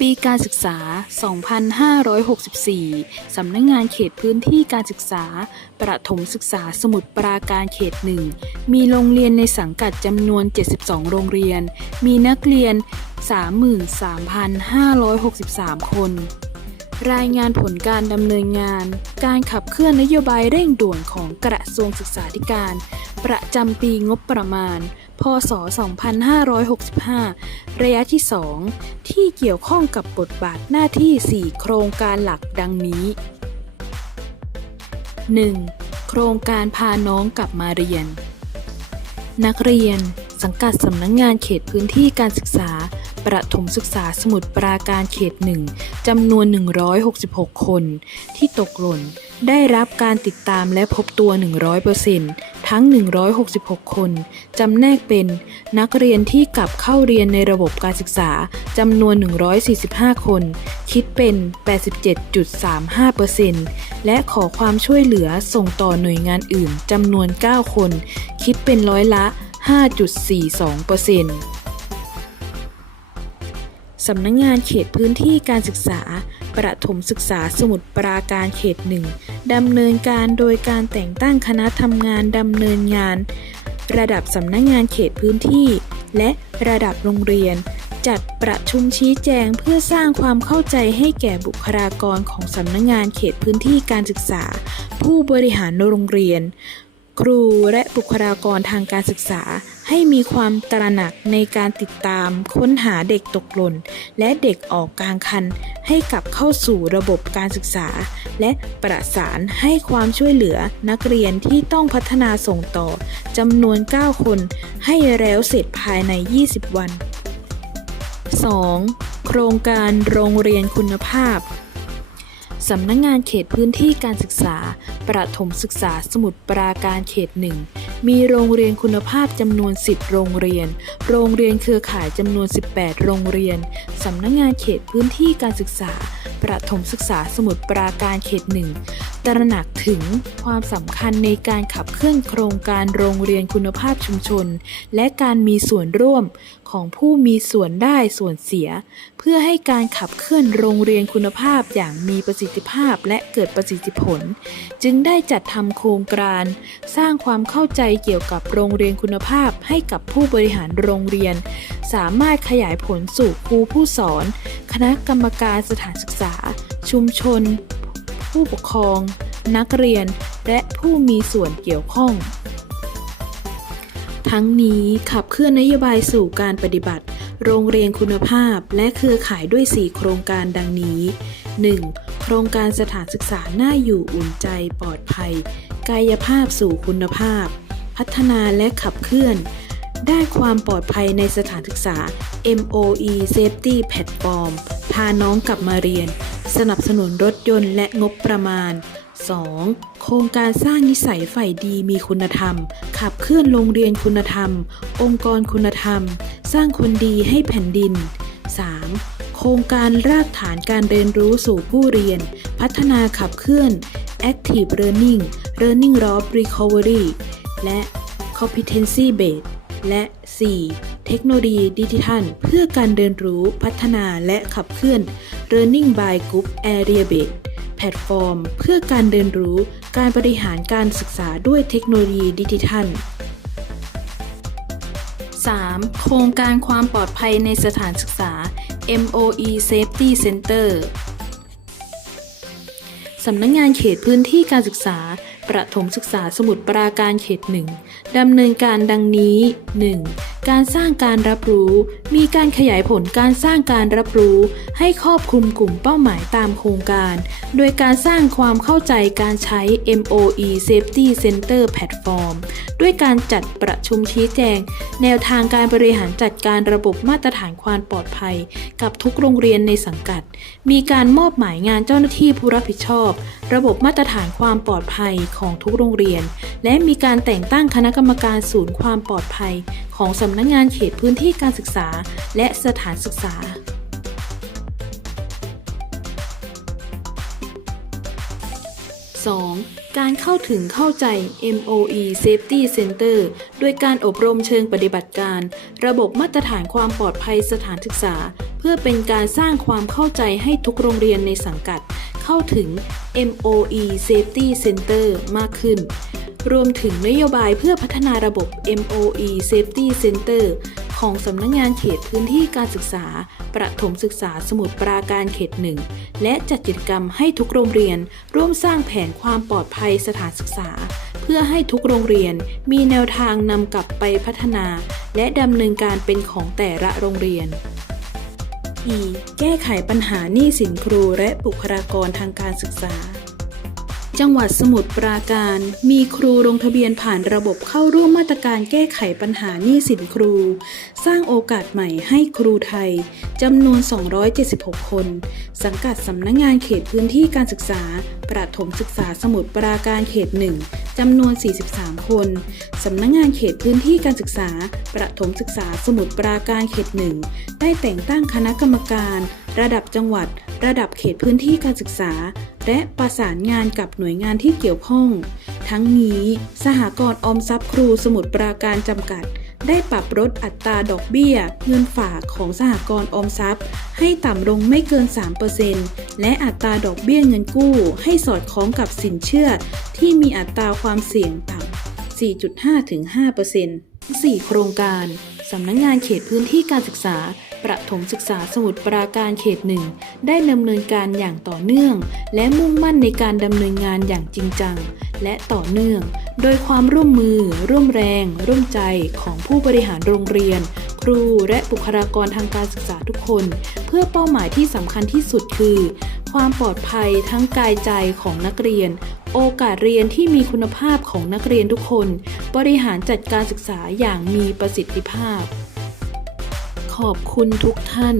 ปีการศึกษา 2564 สำนักงงานเขตพื้นที่การศึกษา ประถมศึกษาสมุทรปราการเขตหนึ่ง มีโรงเรียนในสังกัดจำนวน 72 โรงเรียน มีนักเรียน 33,563 คน รายงานผลการดำเนินงาน การขับเคลื่อนนโยบายเร่งด่วนของกระทรวงศึกษาธิการ ประจำปีงบประมาณ พศ 2565 ระยะที่ 2 ที่เกี่ยวข้องกับบทบาทหน้าที่ 4 โครงการหลักดังนี้ 1. โครงการพาน้องกลับมาเรียน นักเรียน สังกัดสำนักงงานเขตพื้นที่การศึกษา ประถมศึกษาสมุทรปราการเขตหนึ่งจำนวน 166 คน ที่ตกหล่น ได้รับการติดตามและพบตัว 100%ทั้ง 166 คน จำแนกเป็น นักเรียนที่กลับเข้าเรียนในระบบการศึกษาจำนวน 145 คน คิดเป็น 87.35%และขอความช่วยเหลือส่งต่อหน่วยงานอื่นจำนวน 9 คน คิดเป็นร้อยละ 5.42% สำนักงงานเขตพื้นที่การศึกษา ประถมศึกษาสมุทรปราการเขตหนึ่งดำเนินการโดยการแต่งตั้งคณะทำงานดำเนินงาน ระดับสำนักงงานเขตพื้นที่ และระดับโรงเรียน จัดประชุมชี้แจงเพื่อสร้างความเข้าใจให้แก่บุคลากรของสำนักงงานเขตพื้นที่การศึกษา ผู้บริหารโรงเรียน ครูและบุคลากรทางการศึกษา ให้มีความตระหนักในการติดตามค้นหาเด็กตกหล่น และเด็กออกกลางคัน ให้กลับเข้าสู่ระบบการศึกษา และประสานให้ความช่วยเหลือนักเรียนที่ต้องพัฒนาส่งต่อจำนวน 9 คน ให้แล้วเสร็จภายใน 20 วัน 2. โครงการโรงเรียนคุณภาพสำนักงงานเขตพื้นที่การศึกษา ประถมศึกษาสมุทรปราการเขตหนึ่ง มีโรงเรียนคุณภาพจำนวน 10 โรงเรียน โรงเรียนเครือข่ายจำนวน 18 โรงเรียน สำนักงงานเขตพื้นที่การศึกษา ประถมศึกษาสมุทรปราการเขตหนึ่งตระหนักถึงความสำคัญในการขับเคลื่อนโครงการโรงเรียนคุณภาพชุมชน และการมีส่วนร่วมของผู้มีส่วนได้ส่วนเสีย เพื่อให้การขับเคลื่อนโรงเรียนคุณภาพอย่างมีประสิทธิภาพและเกิดประสิทธิผล จึงได้จัดทำโครงการสร้างความเข้าใจเกี่ยวกับโรงเรียนคุณภาพให้กับผู้บริหารโรงเรียน สามารถขยายผลสู่ครูผู้สอน คณะกรรมการสถานศึกษา ชุมชน ผู้ปกครอง นักเรียน และผู้มีส่วนเกี่ยวข้อง ทั้งนี้ขับเคลื่อนนโยบายสู่การปฏิบัติ โรงเรียนคุณภาพและเครือข่ายด้วย 4 โครงการดังนี้ 1. โครงการสถานศึกษาหน้าอยู่อุ่นใจปลอดภัย กายภาพสู่คุณภาพ พัฒนาและขับเคลื่อนได้ความปลอดภัยในสถานศึกษา MOE Safety Platform พาน้องกลับมาเรียน สนับสนุนรถยนต์และงบประมาณ 2. โครงการสร้างนิสัยฝ่ายดีมีคุณธรรม ขับเคลื่อนโรงเรียนคุณธรรม องค์กรคุณธรรม สร้างคนดีให้แผ่นดิน 3. โครงการรากฐานการเรียนรู้สู่ผู้เรียน พัฒนาขับเคลื่อน Active Learning Learning Loss Recovery และ Competency Based และ 4. เทคโนโลยีดิจิทัล เพื่อการเรียนรู้พัฒนาและขับเคลื่อน Learning by Group Area Based แพลตฟอร์ม เพื่อการเรียนรู้การบริหารการศึกษาด้วยเทคโนโลยีดิจิทัล 3. โครงการความปลอดภัยในสถานศึกษา MOE Safety Center สำนักงงานเขตพื้นที่การศึกษา ประถมศึกษาสมุทรปราการเขตหนึ่งดำเนินการดังนี้ 1. การสร้างการรับรู้ มีการขยายผลการสร้างการรับรู้ ให้ครอบคลุมกลุ่มเป้าหมายตามโครงการ โดยการสร้างความเข้าใจการใช้ MOE Safety Center Platform ด้วยการจัดประชุมชี้แจง แนวทางการบริหารจัดการระบบมาตรฐานความปลอดภัย กับทุกโรงเรียนในสังกัด มีการมอบหมายงานเจ้าหน้าที่ผู้รับผิดชอบ ระบบมาตรฐานความปลอดภัยของทุกโรงเรียน และมีการแต่งตั้งคณะกรรมการศูนย์ความปลอดภัย ของสำนักงงานเขตพื้นที่การศึกษา และสถานศึกษา 2. การเข้าถึงเข้าใจ MOE Safety Center โดยการอบรมเชิงปฏิบัติการ ระบบมาตรฐานความปลอดภัยสถานศึกษา เพื่อเป็นการสร้างความเข้าใจให้ทุกโรงเรียนในสังกัด เข้าถึง MOE Safety Center มากขึ้น รวมถึงนโยบายเพื่อพัฒนาระบบ MOE Safety Center ของสำนักงงานเขตพื้นที่การศึกษา ประถมศึกษาสมุทรปราการเขตหนึ่งและจัดกิจกรรมให้ทุกโรงเรียน ร่วมสร้างแผนความปลอดภัยสถานศึกษา เพื่อให้ทุกโรงเรียนมีแนวทางนำกลับไปพัฒนา และดำเนินการเป็นของแต่ละโรงเรียน E แก้ไขปัญหาหนี้สินครูและบุคลากรทางการศึกษา จังหวัดสมุทรปราการ มีครูลงทะเบียนผ่านระบบเข้าร่วมมาตรการแก้ไขปัญหาหนี้สินครู สร้างโอกาสใหม่ให้ครูไทยจำนวน 276 คน สังกัดสำนักงงานเขตพื้นที่การศึกษา ประถมศึกษาสมุทรปราการเขต1จำนวน 43 คน สำนักงงานเขตพื้นที่การศึกษา ประถมศึกษาสมุทรปราการเขต1ได้แต่งตั้งคณะกรรมการ ระดับจังหวัด ระดับเขตพื้นที่การศึกษา และประสานงานกับหน่วยงานที่เกี่ยวข้อง ทั้งนี้สหกรณ์ออมทรัพย์ครูสมุทรปราการจำกัด ได้ปรับลดอัตราดอกเบี้ย เงินฝากของสหกรณ์ออมทรัพย์ ให้ต่ำลงไม่เกิน 3%และอัตราดอกเบี้ยเงินกู้ ให้สอดคล้องกับสินเชื่อ ที่มีอัตราความเสี่ยงต่ำ4.5-5% 4โครงการ สำนักงงานเขตพื้นที่การศึกษา ประถมศึกษาสมุทรปราการเขตหนึ่งได้ดำเนินการอย่างต่อเนื่อง และมุ่งมั่นในการดำเนินงานอย่างจริงจัง และต่อเนื่อง โดยความร่วมมือ ร่วมแรง ร่วมใจของผู้บริหารโรงเรียน ครูและบุคลากรทางการศึกษาทุกคน เพื่อเป้าหมายที่สำคัญที่สุดคือ ความปลอดภัยทั้งกายใจของนักเรียน โอกาสเรียนที่มีคุณภาพของนักเรียนทุกคน บริหารจัดการศึกษาอย่างมีประสิทธิภาพ ขอบคุณทุกท่าน